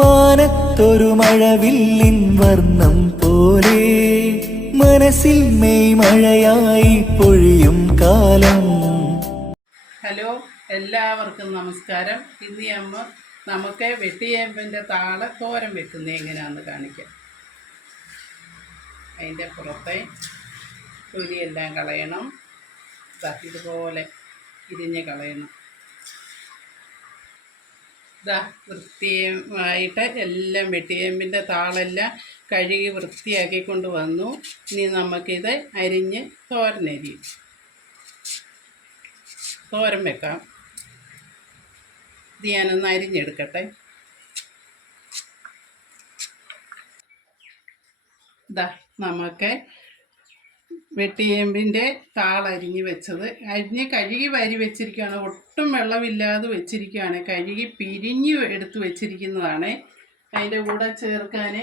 മാനത്തൊരു മഴവില്ലിൻ വർണ്ണം പോലെ മനസ്സിൽ മെയ് മഴയായി പൊഴിയും കാലം. ഹലോ, എല്ലാവർക്കും നമസ്കാരം. ഇന്ന് നമുക്ക് വെട്ടിയേമ്പിൻ്റെ തോരൻ വെക്കുന്നത് എങ്ങനെയാണെന്ന് കാണിക്കാം. അതിൻ്റെ പുറത്തെ തൊലിയെല്ലാം കളയണം. ഇതുപോലെ ഇരിഞ്ഞ് കളയണം. വൃത്തിയായിട്ട് എല്ലാം വെട്ടിയേമ്പിൻ്റെ താളെല്ലാം കഴുകി വൃത്തിയാക്കിക്കൊണ്ട് വന്നു. ഇനി നമുക്കിത് അരിഞ്ഞ് തോരൻ വെക്കാം. ഇത് ഞാനൊന്ന് അരിഞ്ഞെടുക്കട്ടെ. നമുക്ക് വെട്ടിയേമ്പിൻ്റെ താളരിഞ്ഞ് വെച്ചത് അരിഞ്ഞ് കഴുകി വാരി വെച്ചിരിക്കുകയാണ്. ഒട്ടും വെള്ളമില്ലാതെ വെച്ചിരിക്കുകയാണ്. കഴുകി പിരിഞ്ഞ് എടുത്ത് വെച്ചിരിക്കുന്നതാണ്. അതിൻ്റെ കൂടെ ചേർക്കാൻ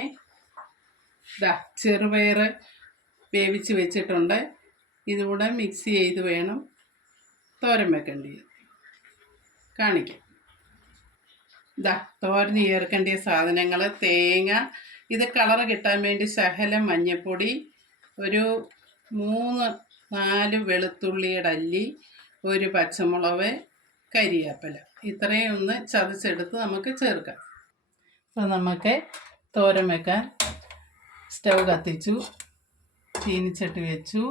ചെറുപയർ വേവിച്ച് വെച്ചിട്ടുണ്ട്. ഇതുകൂടെ മിക്സ് ചെയ്ത് വേണം തോരൻ വെക്കേണ്ടത്. കാണിക്കാം. തോരന് ചേർക്കേണ്ട സാധനങ്ങൾ: തേങ്ങ, ഇത് കളറ് കിട്ടാൻ വേണ്ടി ശകലം മഞ്ഞൾപ്പൊടി, ഒരു 3-4 വെളുത്തുള്ളിയുടെ അല്ലി, ഒരു പച്ചമുളക്, കരിവേപ്പില. ഇത്രയും ഒന്ന് ചതച്ചെടുത്ത് നമുക്ക് ചേർക്കാം. അപ്പോൾ നമുക്ക് തോരൻ വെക്കാൻ സ്റ്റൗ കത്തിച്ചു, ചീനിച്ചട്ടി വെച്ചു.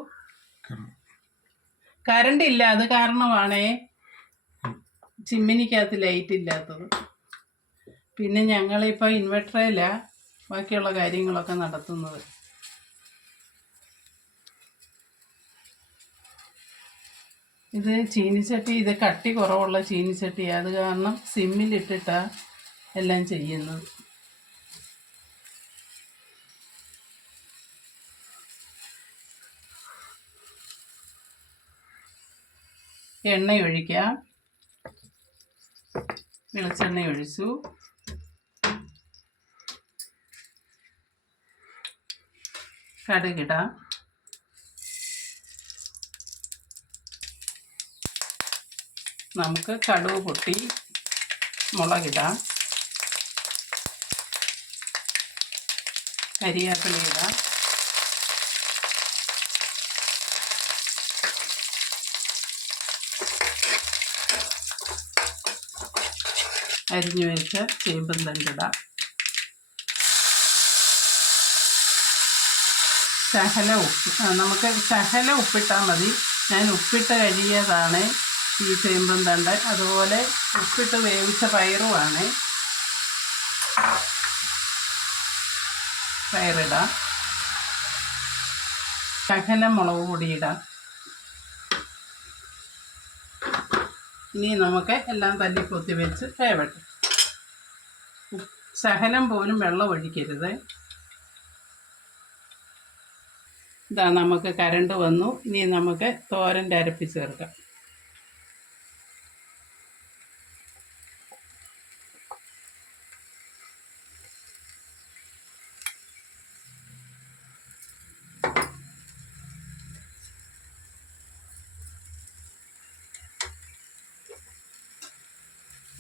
കറണ്ട് ഇല്ല, അത് കാരണമാണേ ചിമ്മിനിക്കകത്ത് ലൈറ്റ് ഇല്ലാത്തത്. പിന്നെ ഞങ്ങളിപ്പോൾ ഇൻവെർട്ടറിലാണ് ബാക്കിയുള്ള കാര്യങ്ങളൊക്കെ നടത്തുന്നത്. ഇത് ചീനിച്ചട്ടി, ഇത് കട്ടി കുറവുള്ള ചീനിച്ചട്ടി, അത് കാരണം സിമ്മിലിട്ടിട്ടാണ് എല്ലാം ചെയ്യുന്നത്. എണ്ണ ഒഴിക്കാം. വെളിച്ചെണ്ണ ഒഴിച്ചു. കടുകിടാം. നമുക്ക് കടുക് പൊട്ടി മുളകിടാം. കരിവേപ്പില ഇടാം. അരിഞ്ഞു വെച്ച ചേമ്പും തണ്ടിടാം. നമുക്ക് ശകലം ഉപ്പിട്ടാൽ മതി. ഞാൻ ഉപ്പിട്ട് കഴിയതാണ് ഈ ചേമ്പും തണ്ട്. അതുപോലെ ഉപ്പിട്ട് വേവിച്ച പയറുമാണ്. പയറിടാം. ശകലം മുളക് പൊടി ഇടാം. ഇനി നമുക്ക് എല്ലാം തല്ലിപ്പൊത്തി വെച്ച് വേവട്ടെ. ശകലം പോലും വെള്ളം ഒഴിക്കരുത്. നമുക്ക് കരണ്ട് വന്നു. ഇനി നമുക്ക് തോരൻ്റെ അരപ്പി ചേർക്കാം.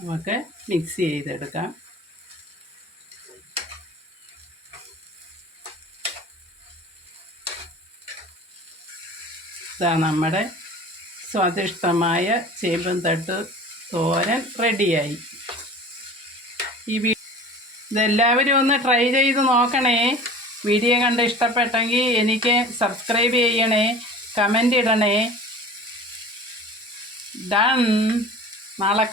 നമുക്ക് മിക്സ് ചെയ്തെടുക്കാം. നമ്മുടെ സ്വാദിഷ്ടമായ ചേമ്പും തട്ട് തോരൻ റെഡിയായി. ഇതെല്ലാവരും ഒന്ന് ട്രൈ ചെയ്ത് നോക്കണേ. വീഡിയോ കണ്ട് ഇഷ്ടപ്പെട്ടെങ്കിൽ എനിക്ക് സബ്സ്ക്രൈബ് ചെയ്യണേ, കമൻ്റ് ഇടണേ. ഡൺ. നാളെ